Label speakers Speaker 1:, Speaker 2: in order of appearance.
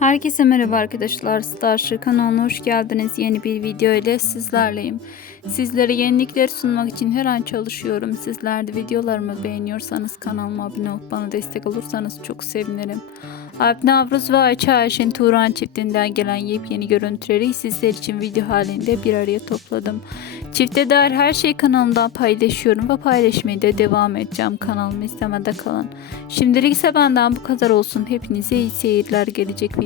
Speaker 1: Herkese merhaba arkadaşlar. Starship kanalına hoş geldiniz. Yeni bir video ile sizlerleyim. Sizlere yenilikler sunmak için her an çalışıyorum. Sizler de videolarımı beğeniyorsanız kanalıma abone olup bana destek olursanız çok sevinirim. Alp Navruz ve Ayça Ayşen Turan çiftinden gelen yepyeni görüntüleri sizler için video halinde bir araya topladım. Çifte dair her şeyi kanalımdan paylaşıyorum ve paylaşmaya da devam edeceğim. Kanalımı izlemede kalın. Şimdilik ise benden bu kadar olsun. Hepinize iyi seyirler gelecek